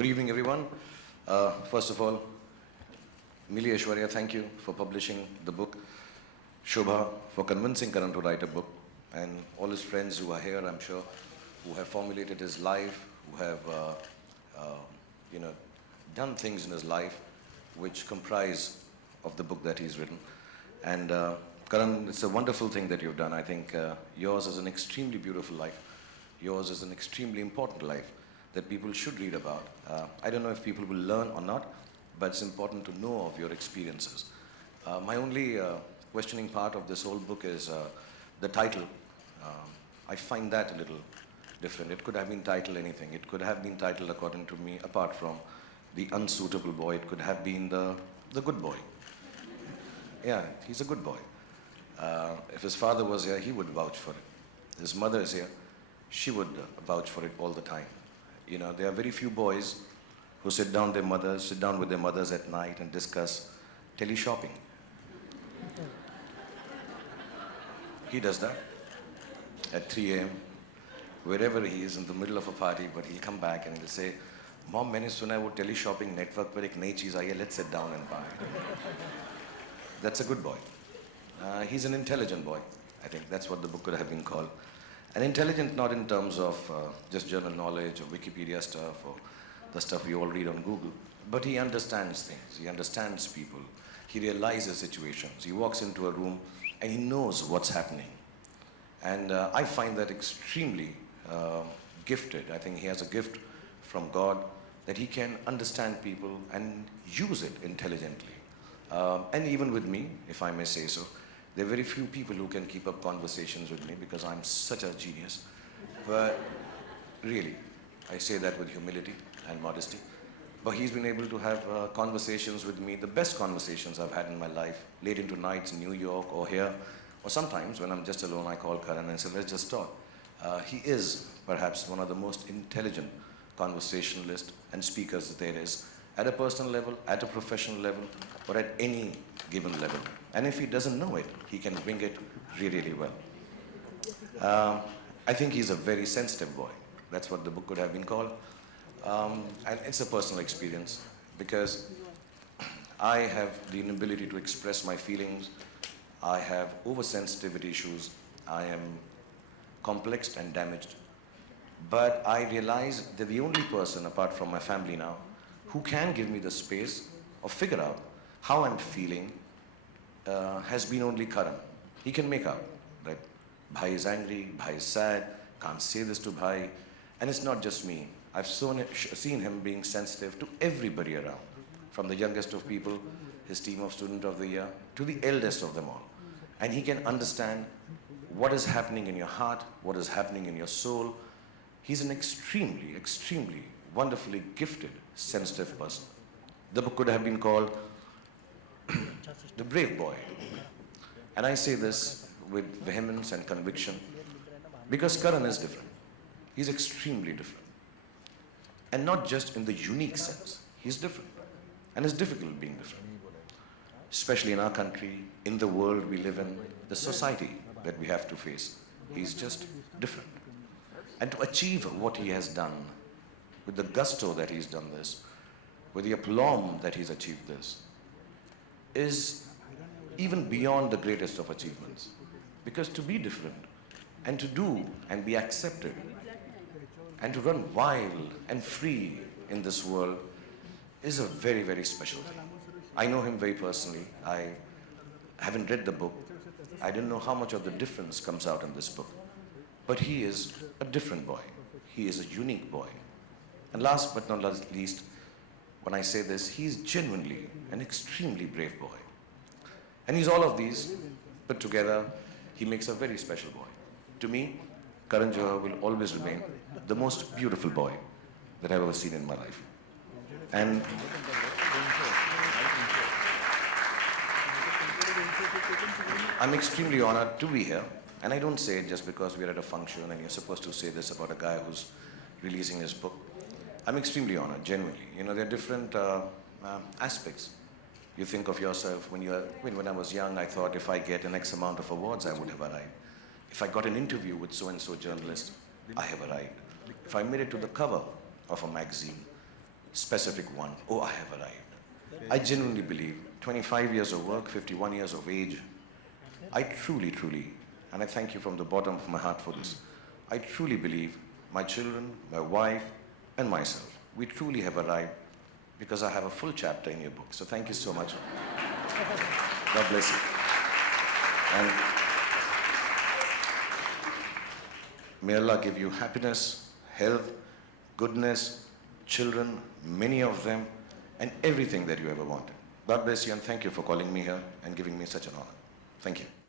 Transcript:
Good evening, everyone. First of all, Mili Aishwarya, thank you for publishing the book. Shobha, for convincing Karan to write a book. And all his friends who are here, I'm sure, who have formulated his life, who have, done things in his life which comprise of the book that he's written. And Karan, it's a wonderful thing that you've done. I think yours is an extremely beautiful life. Yours is an extremely important life that people should read about. I don't know if people will learn or not, but it's important to know of your experiences. My only questioning part of this whole book is the title. I find that a little different. It could have been titled anything. It could have been titled, according to me, apart from the unsuitable boy, it could have been the good boy. Yeah, he's a good boy. If his father was here, he would vouch for it. His mother is here, she would vouch for it all the time. You know, there are very few boys who sit down with their mothers at night and discuss tele-shopping. He does that at 3 a.m. wherever he is in the middle of a party, but he'll come back and he'll say, Mom, मैंने सुना है वो tele-shopping network पर एक नई चीज़ आई है, let's sit down and buy. That's a good boy. He's an intelligent boy. I think that's what the book could have been called. And intelligent not in terms of just general knowledge or Wikipedia stuff or the stuff we all read on Google, but he understands things, he understands people, he realizes situations, he walks into a room and he knows what's happening. And I find that extremely gifted. I think he has a gift from God that he can understand people and use it intelligently. And even with me, if I may say so, there are very few people who can keep up conversations with me because I'm such a genius. But really, I say that with humility and modesty. But he's been able to have conversations with me, the best conversations I've had in my life, late into nights in New York or here. Or sometimes when I'm just alone, I call Karan and say, let's just talk. He is perhaps one of the most intelligent conversationalists and speakers there is, at a personal level, at a professional level, or at any given level. And if he doesn't know it, he can bring it really, really well. I think he's a very sensitive boy. That's what the book could have been called. And it's a personal experience because I have the inability to express my feelings. I have oversensitivity issues. I am complex and damaged. But I realize that the only person, apart from my family now, who can give me the space or figure out how I'm feeling has been only Karan. He can make out that Bhai is angry, Bhai is sad, can't say this to Bhai. And it's not just me. I've seen him being sensitive to everybody around, from the youngest of people, his team of Student of the Year, to the eldest of them all. And he can understand what is happening in your heart, what is happening in your soul. He's an extremely, extremely wonderfully gifted, sensitive person. The book could have been called The Brave Boy. And I say this with vehemence and conviction because Karan is different. He's extremely different. And not just in the unique sense. He's different. And it's difficult being different. Especially in our country, in the world we live in, the society that we have to face. He's just different. And to achieve what he has done, with the gusto that he's done this, with the aplomb that he's achieved this, is even beyond the greatest of achievements. Because to be different, and to do and be accepted, and to run wild and free in this world is a very, very special thing. I know him very personally. I haven't read the book. I don't know how much of the difference comes out in this book. But he is a different boy. He is a unique boy. And last but not least, when I say this, he's genuinely an extremely brave boy. And he's all of these, but together, he makes a very special boy. To me, Karan Johar will always remain the most beautiful boy that I've ever seen in my life. And I'm extremely honored to be here. And I don't say it just because we're at a function and you're supposed to say this about a guy who's releasing his book. I'm extremely honored, genuinely. You know, there are different aspects. You think of yourself, when I was young, I thought if I get an X amount of awards, I would have arrived. If I got an interview with so-and-so journalist, I have arrived. If I made it to the cover of a magazine, specific one. Oh, I have arrived. I genuinely believe 25 years of work, 51 years of age, I truly, truly, and I thank you from the bottom of my heart for this, I truly believe my children, my wife, and myself, we truly have arrived because I have a full chapter in your book. So thank you so much. God bless you. And may Allah give you happiness, health, goodness, children, many of them, and everything that you ever wanted. God bless you, and thank you for calling me here and giving me such an honor. Thank you.